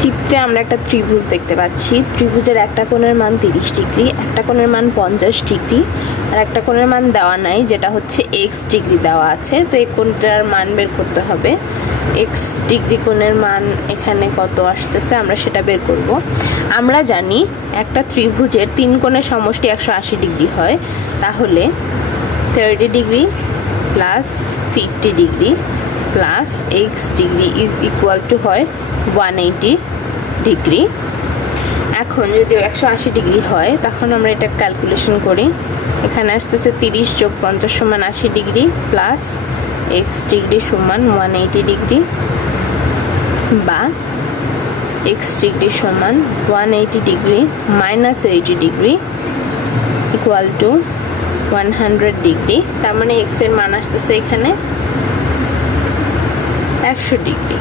চিত্রে আমরা একটা ত্রিভুজ দেখতে পাচ্ছি। ত্রিভুজের একটা কোণের মান 30 ডিগ্রি, একটা কোণের মান 50 ডিগ্রি, আর একটা কোণের মান দেওয়া নাই, যেটা হচ্ছে x ডিগ্রি দেওয়া আছে। তো এই কোণটার মান বের করতে হবে। x ডিগ্রি কোণের মান এখানে কত আসতেছে আমরা সেটা বের করব। আমরা জানি একটা ত্রিভুজের 3 কোণের সমষ্টি 180 ডিগ্রি হয়। তাহলে 30 degree plus 50 degree plus x degree is equal to হয় 180 ডিগ্রি। এখন যদি 180 ডিগ্রি হয় তখন আমরা এটা ক্যালকুলেশন করি। এখানে আসতেছে 30 যোগ 50 সমান 80 ডিগ্রি প্লাস x ডিগ্রি সমান 180 ডিগ্রি, বা x ডিগ্রি সমান 180 degree minus 80 degree equal to 100 degree. তার মানে x এর মান আসতেছে এখানে 100 ডিগ্রি।